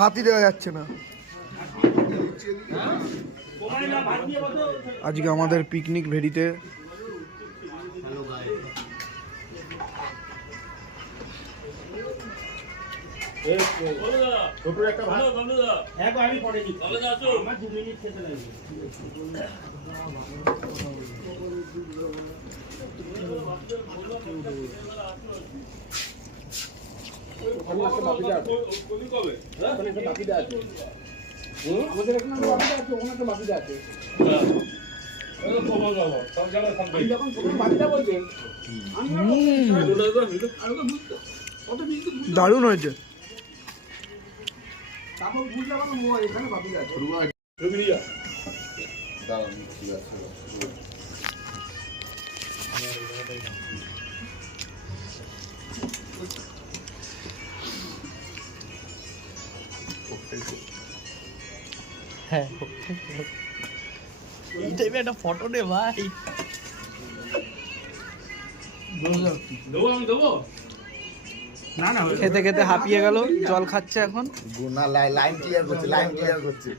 হাতি দেওয়া যাচ্ছে না। আজকে আমাদের পিকনিক ভেড়িতে দারুণ হয়েছে। হ্যাঁ এই টাইপের একটা ফটো নে ভাই। খেতে খেতে হাঁপিয়ে গেল, জল খাচ্ছে এখন। লাইন ক্লিয়ার করছে।